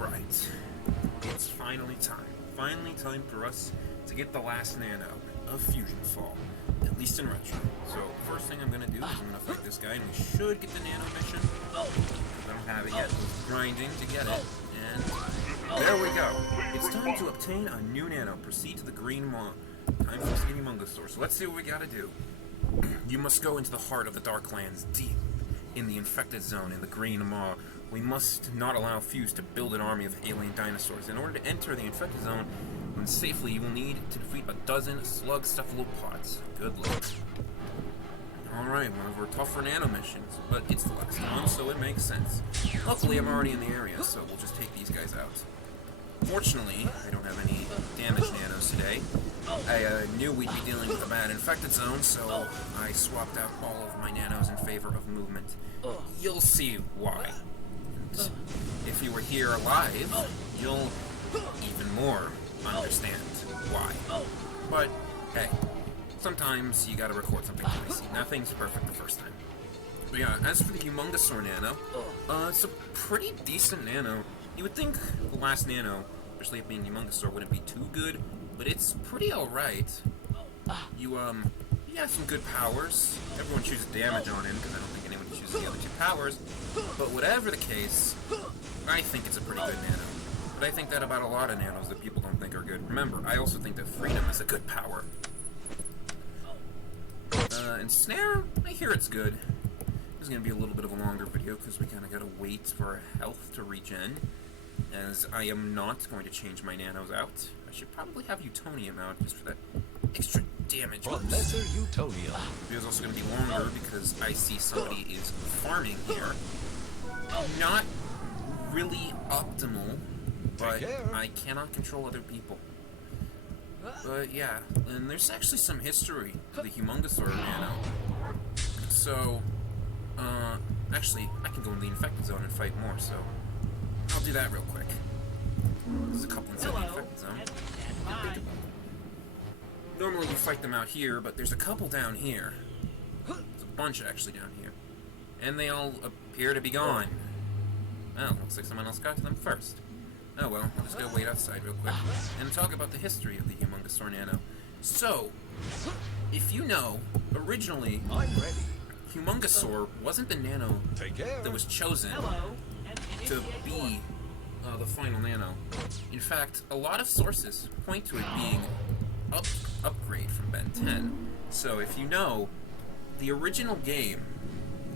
Alright, it's finally time. Finally time for us to get the last Nano of Fusionfall, at least in retro. So, first thing I'm going to do is I'm going to fight this guy, and we should get the Nano mission. I don't have it yet. I'm grinding to get it, and there we go. It's time to obtain a new Nano. Proceed to the Green Maw. Time for us to get Humungousaur. So let's see what we gotta do. You must go into the heart of the Darklands, deep in the infected zone in the Green Maw. We must not allow Fuse to build an army of alien dinosaurs. In order to enter the infected zone safely, you will need to defeat a dozen slug cephalopods. Good luck. Alright, one of our tougher Nano missions, but it's the last one, so it makes sense. Luckily, I'm already in the area, so we'll just take these guys out. Fortunately, I don't have any damaged Nanos today. I knew we'd be dealing with a bad infected zone, so I swapped out all of my Nanos in favor of movement. You'll see why. And if you were here live, you'll even more understand why. But, hey, sometimes you gotta record something twice. Nothing's perfect the first time. But yeah, as for the Humungousaur Nano, it's a pretty decent Nano. You would think the last Nano, especially it being Humungousaur, wouldn't be too good, but it's pretty alright. You have some good powers. Everyone chooses damage on him, because I don't think anyone chooses the other two powers. But whatever the case, I think it's a pretty good Nano. But I think that about a lot of Nanos that people don't think are good. Remember, I also think that Freedom is a good power. And Snare, I hear it's good. This is going to be a little bit of a longer video, because we kind of got to wait for our health to regen. As I am not going to change my Nanos out. I should probably have Utonium out just for that extra damage boost. Professor Utonium. The video's also going to be longer because I see somebody is farming here. Not really optimal, but I cannot control other people. But yeah, and there's actually some history to the Humungousaur Nano. So, actually, I can go in the infected zone and fight more, so I'll do that real quick. There's a couple inside the infected zone. Normally you fight them out here, but there's a couple down here. There's a bunch actually down here. And they all appear to be gone. Oh, looks like someone else got to them first. Oh well, I'll just go wait outside real quick and talk about the history of the Humungousaur Nano. So, if you know, originally, Humungousaur wasn't the Nano that was chosen to be the final Nano. In fact, a lot of sources point to it being upgrade from Ben 10. So if you know, the original game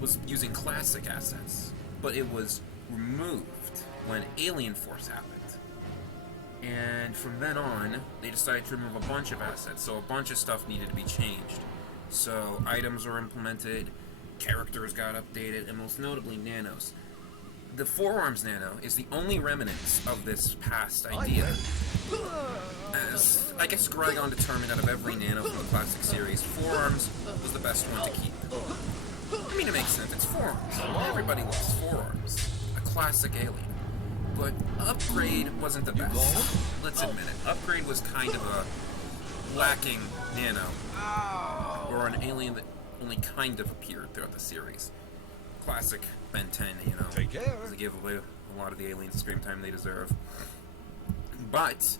was using classic assets, but it was removed when Alien Force happened. And from then on, they decided to remove a bunch of assets, so a bunch of stuff needed to be changed. So items were implemented, characters got updated, and most notably Nanos. The Forearms Nano is the only remnants of this past idea. As I guess Grygon determined out of every Nano from the classic series, Forearms was the best one to keep. I mean, it makes sense, it's Forearms. Everybody loves Forearms. A classic alien. But Upgrade wasn't the best. Let's admit it. Upgrade was kind of a lacking Nano. Or an alien that only kind of appeared throughout the series. Classic Ben 10, you know, because they give away a lot of the aliens the screen time they deserve. But,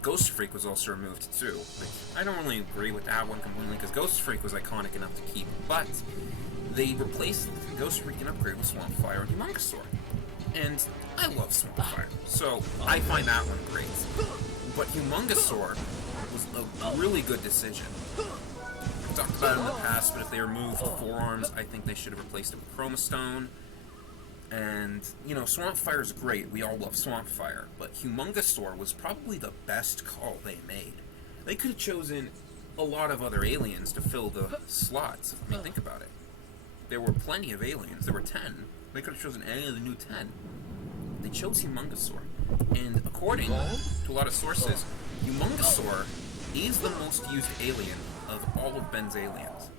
Ghost Freak was also removed too. Like, I don't really agree with that one completely, because Ghost Freak was iconic enough to keep, but they replaced Ghost Freak and Upgrade with Swampfire and Humungousaur. And I love Swampfire, so I find that one great. But Humungousaur was a really good decision. I've talked about it in the past, but if they removed Forearms, I think they should have replaced it with Chromastone. And, you know, Swampfire's great. We all love Swampfire. But Humungousaur was probably the best call they made. They could have chosen a lot of other aliens to fill the slots. I mean, think about it. There were plenty of aliens. There were 10. They could have chosen any of the new 10. They chose Humungousaur. And according to a lot of sources, Humungousaur is the most used alien of all of Ben's aliens,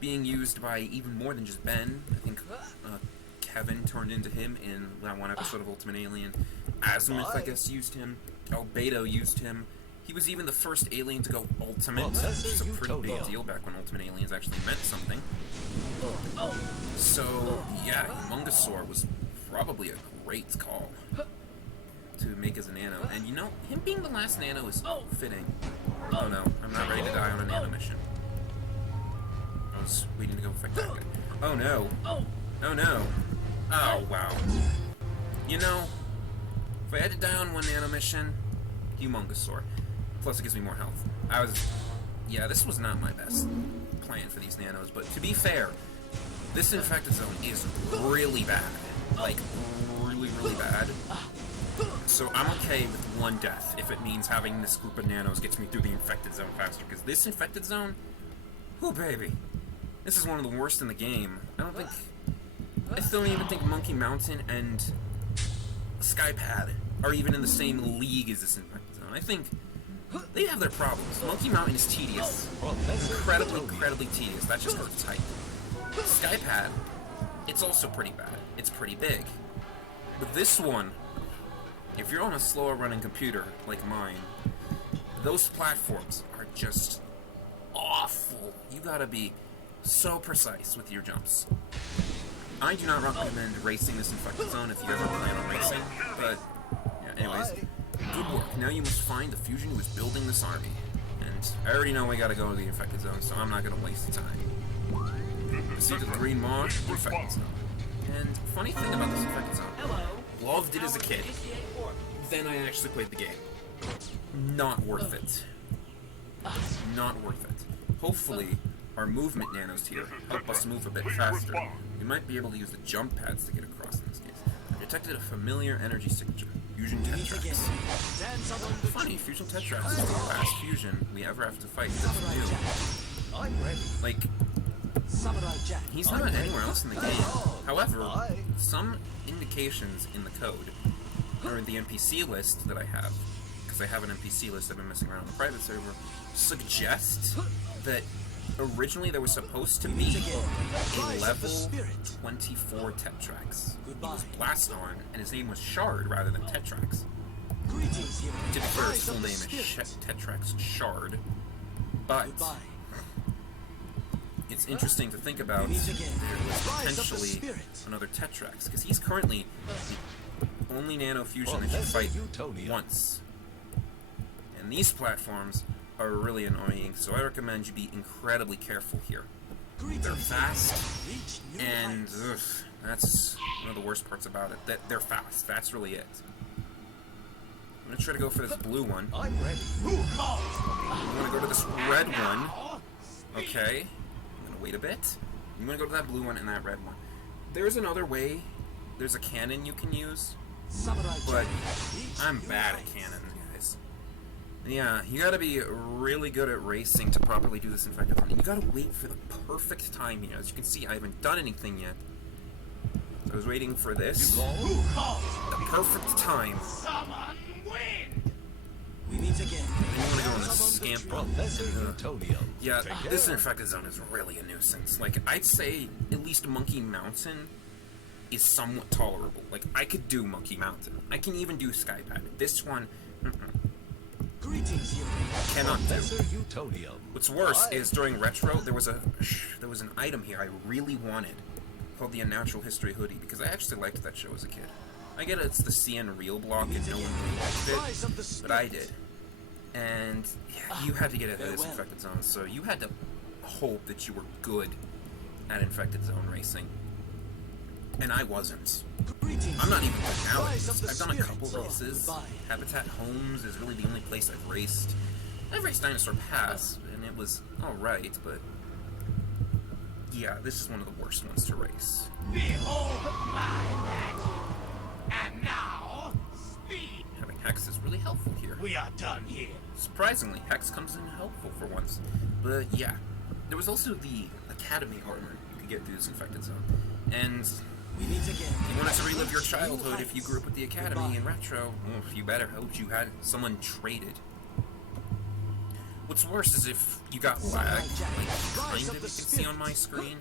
being used by even more than just Ben. I think Kevin turned into him in that one episode of Ultimate Alien. Azimuth, I guess, used him. Albedo used him. He was even the first alien to go Ultimate, which is a pretty big deal back when Ultimate Aliens actually meant something. So, yeah, Humungousaur was probably a great call to make as a Nano. And you know, him being the last Nano is fitting. Oh no, I'm not ready to die on a Nano mission. I was waiting to go affect that guy. Oh no. Oh no. Oh wow. You know, if I had to die on one Nano mission, Humungousaur. Plus it gives me more health. Yeah, this was not my best plan for these Nanos, but to be fair, this infected zone is really bad. Like, really, really bad. So I'm okay with one death if it means having this group of Nanos gets me through the infected zone faster, because this infected zone, oh baby, this is one of the worst in the game. I still don't even think Monkey Mountain and Skypad are even in the same league as this infected zone. I think they have their problems. Monkey Mountain is tedious. Incredibly tedious. That's just because it's hype. Skypad, it's also pretty bad. It's pretty big. But this one, if you're on a slower running computer like mine, those platforms are just awful. You gotta be so precise with your jumps. I do not recommend racing this infected zone if you ever plan on racing, but yeah, anyways, good work. Now you must find the Fusion who is building this army. And I already know we gotta go to the infected zone, so I'm not gonna waste the time. Proceed to the Green Maw, infected zone. And funny thing about this infected zone, loved it as a kid. Then I actually played the game. Not worth it. Not worth it. Hopefully, our movement Nanos here help us move a bit faster. We might be able to use the jump pads to get across in this case. I detected a familiar energy signature. Fusion Tetrax. Funny, Fusion Tetrax is the last fusion we ever have to fight that's new. Like, he's not anywhere else in the game. However, some indications in the code, or in the NPC list that I have, because I have an NPC list I've been messing around on the private server, suggest that originally there was supposed to be a level 24 Tetrax. He was Blaston, and his name was Shard rather than Tetrax. To be fair, his full name is Tetrax Shard, but it's interesting to think about there was potentially another Tetrax, because he's currently the only Nano Fusion that you fight once. And these platforms are really annoying, so I recommend you be incredibly careful here. They're fast, and that's one of the worst parts about it. That they're fast. That's really it. I'm gonna try to go for this blue one. I'm gonna go to this red one. Okay. I'm gonna wait a bit. I'm gonna go to that blue one and that red one. There's another way. There's a cannon you can use, but I'm bad at cannons, guys. Yeah, you gotta be really good at racing to properly do this infected zone. And you gotta wait for the perfect time here. As you can see, I haven't done anything yet. So I was waiting for this. The perfect time. We meet again. And you wanna go on the scamper. Yeah, this infected zone is really a nuisance. Like, I'd say at least Monkey Mountain is somewhat tolerable. Like, I could do Monkey Mountain. I can even do Skypad. This one, cannot do. What's worse is during Retro, there was an item here I really wanted called the Unnatural History Hoodie, because I actually liked that show as a kid. I get it's the CN Real block and no one really liked it, but I did. And yeah, you had to get into this infected zone, so you had to hope that you were good at infected zone racing. And I wasn't. I'm not even good now. I've done a couple races. Habitat Homes is really the only place I've raced. I've raced Dinosaur Pass, and it was alright, but yeah, this is one of the worst ones to race. Behold my and now speed. Having Hex is really helpful here. We are done here. Surprisingly, Hex comes in helpful for once. But yeah, there was also the Academy armor you could get through this infected zone. And We meet again. you wanted to relive your childhood if you grew up with the Academy in Retro. Well, you better hope you had someone traded. What's worse is if you got lag, like kind of you can see on my screen.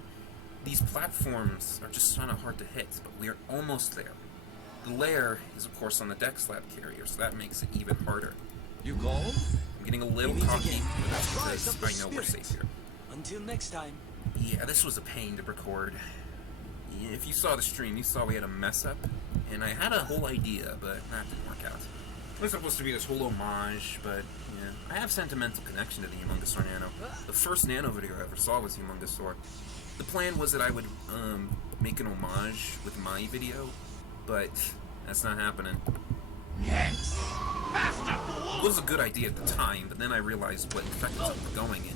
These platforms are just kind of hard to hit, but we are almost there. The lair is of course on the deck slab carrier, so that makes it even harder. You call? I'm getting a little cocky, but that's because I know we're safe here. Until next time. Yeah, this was a pain to record. if you saw the stream, you saw we had a mess up, and I had a whole idea, but that didn't work out. It was supposed to be this whole homage, but yeah, I have sentimental connection to the Humungousaur Nano. The first Nano video I ever saw was Humungousaur. The plan was that I would make an homage with my video, but that's not happening. Yes. Faster, fool. It was a good idea at the time, but then I realized what infected zone we're going in.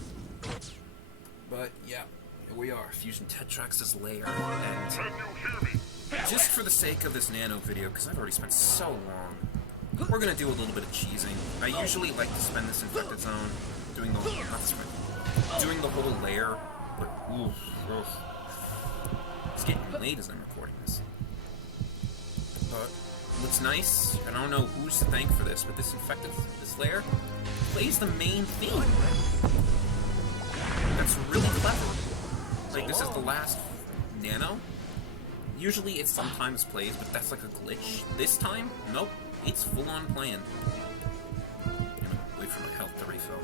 But yeah, here we are, Fusion Tetrax's lair, and just for the sake of this Nano video, because I've already spent so long, we're gonna do a little bit of cheesing. I usually like to spend this infected zone doing the doing the whole lair, but ooh, it's getting late as I'm recording this. But what's nice, and I don't know who's to thank for this, but this lair plays the main theme. That's really clever. Like, this is the last Nano. Usually it sometimes plays, but that's like a glitch. This time, nope, it's full-on playing. Wait for my health to refill.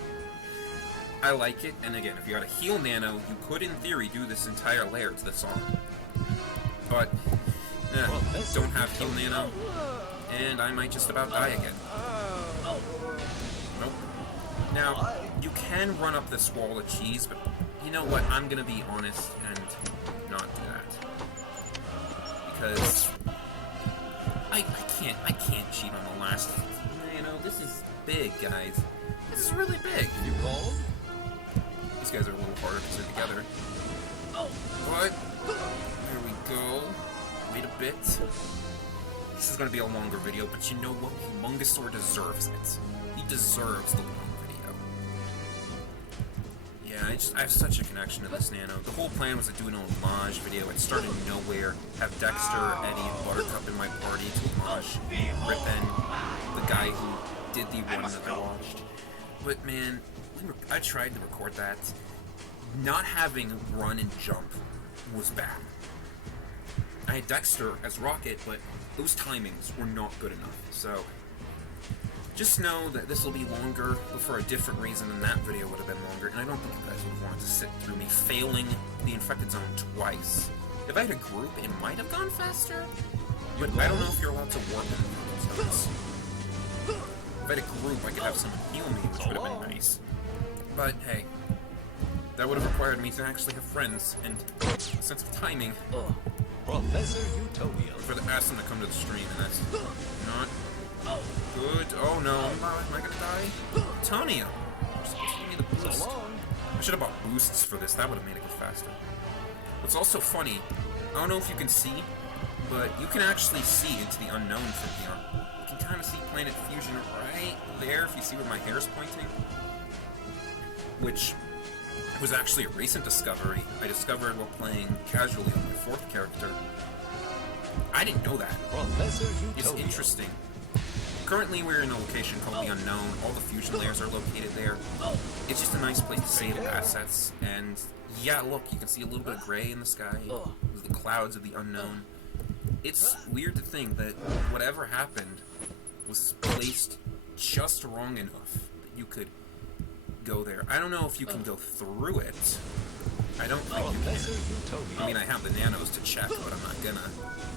I like it, and again, if you got a heal Nano, you could, in theory, do this entire layer to the song. But, don't have heal Nano, and I might just about die again. Nope. Now, you can run up this wall of cheese, but you know what? I'm gonna be honest and not do that. Because I can't cheat on the last. You know, this is big, guys. This is really big. You called? These guys are a little harder to put together. But here we go. Wait a bit. This is gonna be a longer video, but you know what? Humungousaur deserves it. He deserves the long video. Yeah, I have such a connection to this Nano. The whole plan was to do an homage video. It started nowhere. Have Dexter, Eddie, and Buttercup in my party to homage Rippin, the guy who did the one that I watched. But man, I tried to record that. Not having run and jump was bad. I had Dexter as Rocket, but those timings were not good enough. So just know that this will be longer, but for a different reason than that video would have been longer, and I don't think you guys would have wanted to sit through me failing the infected zone twice. If I had a group, it might have gone faster, but I don't know if you're allowed to warp in infected zones. If I had a group, I could have someone heal me, which would have been nice. But hey, that would have required me to actually have friends, and a sense of timing. Professor Utopia. For ask them to come to the stream, and that's not good. Oh no, am I gonna die? Tonia! You're supposed to give me the boost. So long. I should have bought boosts for this, that would have made it go faster. What's also funny, I don't know if you can see, but you can actually see into the unknown from here. You can kind of see Planet Fusion right there, if you see where my hair's pointing. Which was actually a recent discovery. I discovered while playing casually on my 4th character. I didn't know that. Professor It's Utopia. interesting. Currently we're in a location called the Unknown. All the fusion layers are located there. It's just a nice place to save assets. And yeah, look, you can see a little bit of gray in the sky. There's the clouds of the Unknown. It's weird to think that whatever happened was placed just wrong enough that you could go there. I don't know if you can go through it. I don't think you Professor can. Utopia. I mean, I have the nanos to check, but I'm not gonna.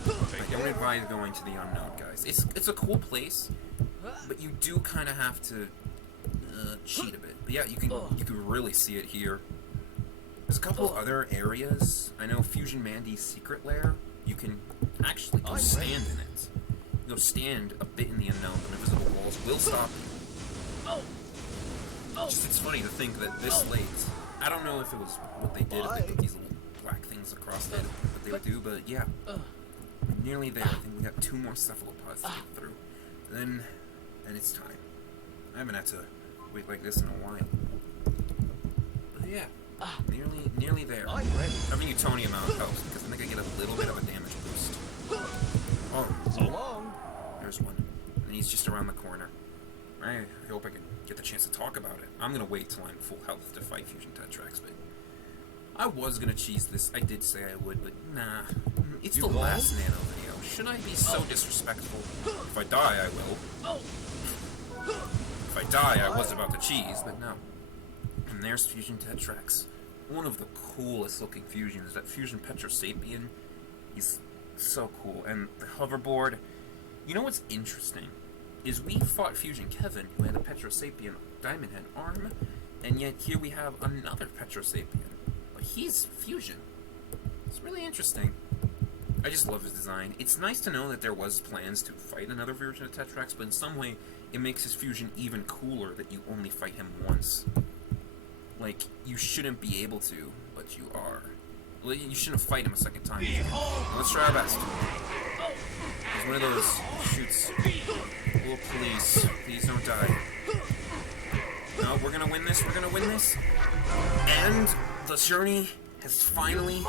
I don't advise going to the Unknown, guys. It's a cool place, but you do kind of have to cheat a bit. But yeah, you can really see it here. There's a couple other areas. I know Fusion Mandy's secret lair. You can actually go stand in it. You go stand a bit in the Unknown. The invisible walls will stop you. Just it's funny to think that this late. I don't know if it was what they did, if they put these little black things across it, what they would do, but yeah. Nearly there. I think we got 2 more cephalopods to get through. Then it's time. I haven't had to wait like this in a while. But yeah. Nearly there. Having Utonium out helps because I think I get a little bit of a damage boost. Oh. So long. There's one. And he's just around the corner. I hope I can get the chance to talk about it. I'm gonna wait till I'm full health to fight Fusion Tetrax, but I was gonna cheese this. I did say I would, but nah. It's the last Nano video. Should I be so disrespectful? If I die, I will. If I die, I was about to cheese, but no. And there's Fusion Tetrax. One of the coolest looking fusions, that Fusion Petrosapien. He's so cool. And the hoverboard. You know what's interesting? Is we fought Fusion Kevin, who had a Petrosapien Diamond Head arm, and yet here we have another Petrosapien. But he's Fusion. It's really interesting. I just love his design. It's nice to know that there was plans to fight another version of Tetrax, but in some way, it makes his fusion even cooler that you only fight him once. Like, you shouldn't be able to, but you are. Well, you shouldn't fight him a second time. Let's try our best. He's one of those who shoots. Oh, please don't die. No, we're gonna win this, And the journey has finally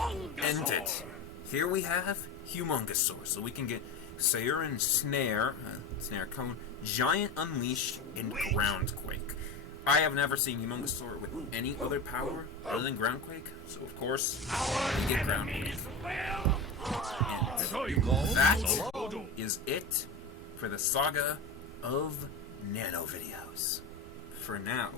ended. Here we have Humungousaur, so we can get Sayer and Snare Cone, Giant Unleashed, and Groundquake. I have never seen Humungousaur with any other power other than Groundquake, so of course, we get Groundquake. And that is it for the Saga of Nano videos. For now.